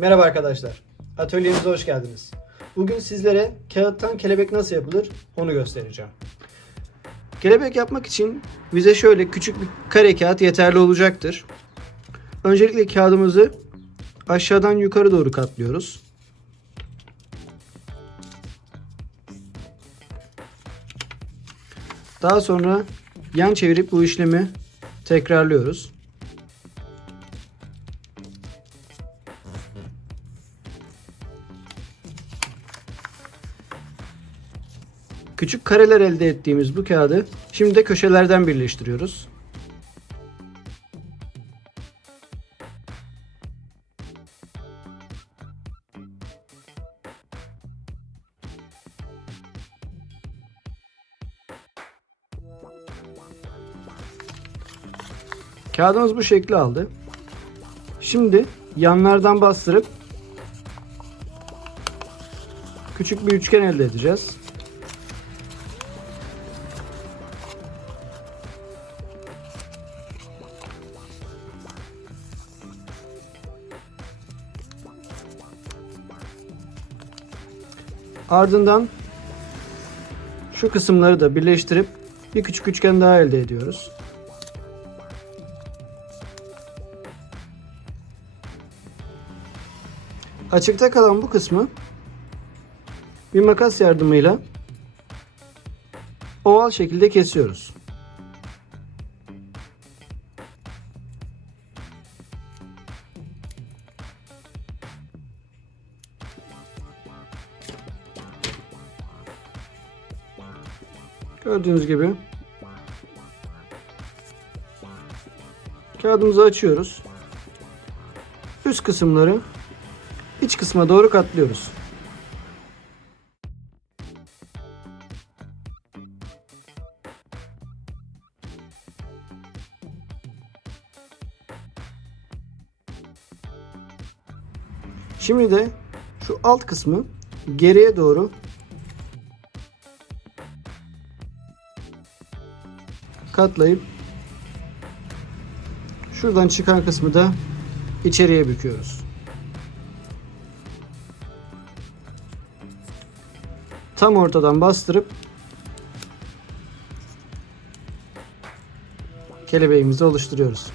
Merhaba arkadaşlar. Atölyemize hoş geldiniz. Bugün sizlere kağıttan kelebek nasıl yapılır onu göstereceğim. Kelebek yapmak için bize şöyle küçük bir kare kağıt yeterli olacaktır. Öncelikle kağıdımızı aşağıdan yukarı doğru katlıyoruz. Daha sonra yan çevirip bu işlemi tekrarlıyoruz. Küçük kareler elde ettiğimiz bu kağıdı şimdi de köşelerden birleştiriyoruz. Kağıdımız bu şekli aldı. Şimdi yanlardan bastırıp küçük bir üçgen elde edeceğiz. Ardından şu kısımları da birleştirip bir küçük üçgen daha elde ediyoruz. Açıkta kalan bu kısmı bir makas yardımıyla oval şekilde kesiyoruz. Gördüğünüz gibi kağıdımızı açıyoruz. Üst kısımları iç kısma doğru katlıyoruz. Şimdi de şu alt kısmı geriye doğru katlayıp şuradan çıkan kısmı da içeriye büküyoruz. Tam ortadan bastırıp kelebeğimizi oluşturuyoruz.